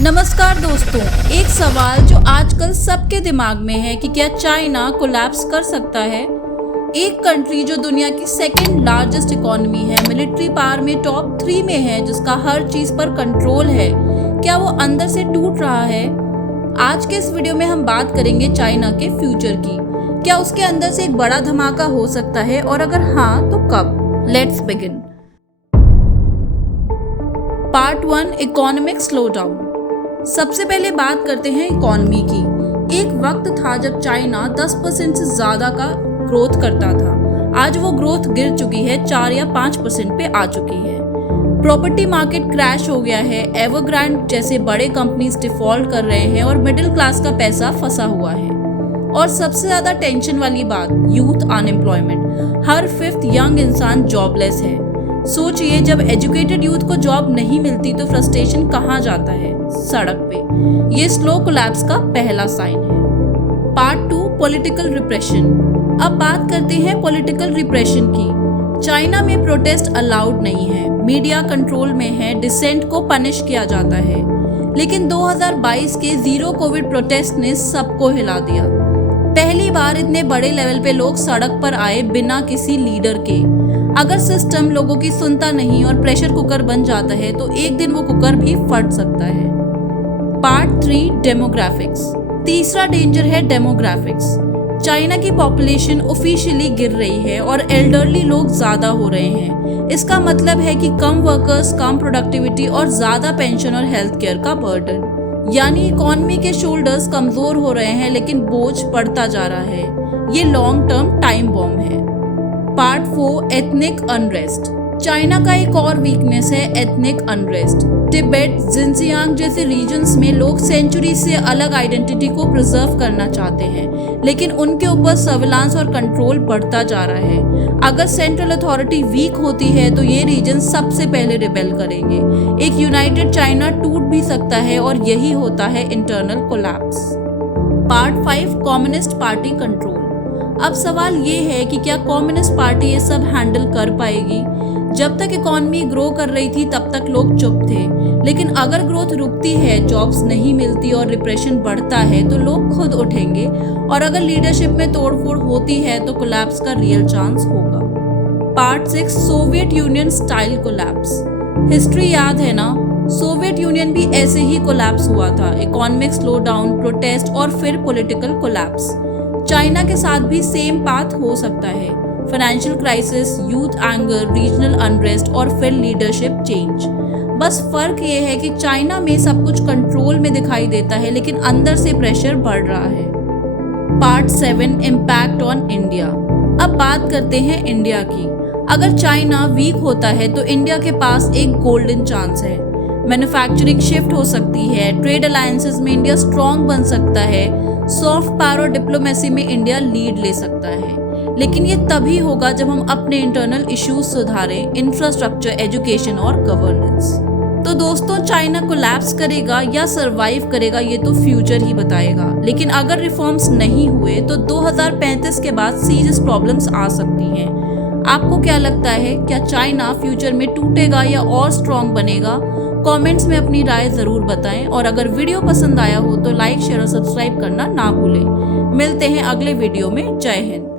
नमस्कार दोस्तों, एक सवाल जो आजकल सबके दिमाग में है कि क्या चाइना कोलैप्स कर सकता है। एक कंट्री जो दुनिया की सेकंड लार्जेस्ट इकोनॉमी है, मिलिट्री पावर में टॉप 3 में है, जिसका हर चीज पर कंट्रोल है, क्या वो अंदर से टूट रहा है। आज के इस वीडियो में हम बात करेंगे चाइना के फ्यूचर की। क्या उसके अंदर से एक बड़ा धमाका हो सकता है, और अगर हाँ तो कब। Let's begin. Part 1, economic slowdown. सबसे पहले बात करते हैं इकोनॉमी की। एक वक्त था जब चाइना 10% से ज्यादा का ग्रोथ करता था। आज वो ग्रोथ गिर चुकी है, 4 या 5% पे आ चुकी है। प्रॉपर्टी मार्केट क्रैश हो गया है, एवरग्रांड जैसे बड़े कंपनीज डिफॉल्ट कर रहे हैं और मिडिल क्लास का पैसा फंसा हुआ है। और सबसे ज्यादा टेंशन वाली बात, यूथ अनएम्प्लॉयमेंट। हर 5th यंग इंसान जॉबलेस है। सोचिए, जब एजुकेटेड यूथ को जॉब नहीं मिलती तो फ्रस्ट्रेशन कहाँ जाता है? सड़क पे। ये स्लो कोलैप्स का पहला साइन है। Part 2, political repression. अब बात करते हैं पॉलिटिकल रिप्रेशन की। चाइना में प्रोटेस्ट अलाउड नहीं है, मीडिया कंट्रोल में है, डिसेंट को पनिश किया जाता है। लेकिन 2022 के जीरो कोविड प्रोटेस्ट ने सबको हिला दिया। पहली बार इतने बड़े लेवल पे लोग सड़क पर आए बिना किसी लीडर के। अगर सिस्टम लोगों की सुनता नहीं और प्रेशर कुकर बन जाता है तो एक दिन वो कुकर भी फट सकता है। Part 3, demographics. तीसरा डेंजर है डेमोग्राफिक्स। चाइना की पॉपुलेशन ऑफिशियली गिर रही है और एल्डरली लोग ज्यादा हो रहे हैं। इसका मतलब है कि कम वर्कर्स, कम प्रोडक्टिविटी और ज्यादा पेंशन और हेल्थ केयर का बर्डन। यानी इकोनॉमी के शोल्डर्स कमजोर हो रहे हैं, लेकिन बोझ बढ़ता जा रहा है। ये लॉन्ग टर्म टाइम बॉम्ब है। Part 4, ethnic unrest. चाइना का एक और वीकनेस है एथनिक अनरेस्ट। तिब्बत, जिनजियांग जैसे रीजन्स में लोग सेंचुरी से अलग आइडेंटिटी को प्रिजर्व करना चाहते हैं, लेकिन उनके ऊपर सर्विलांस और कंट्रोल बढ़ता जा रहा है। अगर सेंट्रल अथॉरिटी वीक होती है तो ये रीजन सबसे पहले रिबेल करेंगे। एक यूनाइटेड चाइना टूट भी सकता है और यही होता है internal collapse. Part 5, communist party control. अब सवाल ये है कि क्या कम्युनिस्ट पार्टी ये सब हैंडल कर पाएगी। जब तक इकोनॉमी ग्रो कर रही थी तब तक लोग चुप थे, लेकिन अगर ग्रोथ रुकती है, जॉब्स नहीं मिलती और रिप्रेशन बढ़ता है तो लोग खुद उठेंगे। और अगर लीडरशिप में तोड़फोड़ होती है तो कोलैप्स का रियल चांस होगा। Part 6, Soviet union style collapse. History याद है ना? सोवियत यूनियन भी ऐसे ही कोलैप्स हुआ था। इकोनॉमिक स्लो डाउन, प्रोटेस्ट और फिर पॉलिटिकल कोलैप्स। चाइना के साथ भी सेम पाथ हो सकता है। Financial crisis, youth anger, regional unrest और फिर लीडरशिप चेंज। बस फर्क ये है कि चाइना में सब कुछ कंट्रोल में दिखाई देता है, लेकिन अंदर से प्रेशर बढ़ रहा है। Part 7, impact on India. अब बात करते हैं इंडिया की। अगर चाइना वीक होता है तो इंडिया के पास एक गोल्डन चांस है। मैन्युफैक्चरिंग शिफ्ट हो सकती है, ट्रेड अलायंसेस में इंडिया स्ट्रॉन्ग बन सकता है, सॉफ्ट पावर और डिप्लोमेसी में इंडिया लीड ले सकता है। लेकिन ये तभी होगा जब हम अपने इंटरनल इश्यूज सुधारें, इंफ्रास्ट्रक्चर, एजुकेशन और गवर्नेंस। तो दोस्तों, चाइना कोलैप्स करेगा या सरवाइव करेगा ये तो फ्यूचर ही बताएगा। लेकिन अगर रिफॉर्म्स नहीं हुए तो 2035 के बाद सीरियस प्रॉब्लम्स आ सकती हैं। आपको क्या लगता है, क्या चाइना फ्यूचर में टूटेगा या और स्ट्रॉन्ग बनेगा? कमेंट्स में अपनी राय जरूर बताएं, और अगर वीडियो पसंद आया हो तो लाइक, शेयर और सब्सक्राइब करना ना भूलें। मिलते हैं अगले वीडियो में। जय हिंद।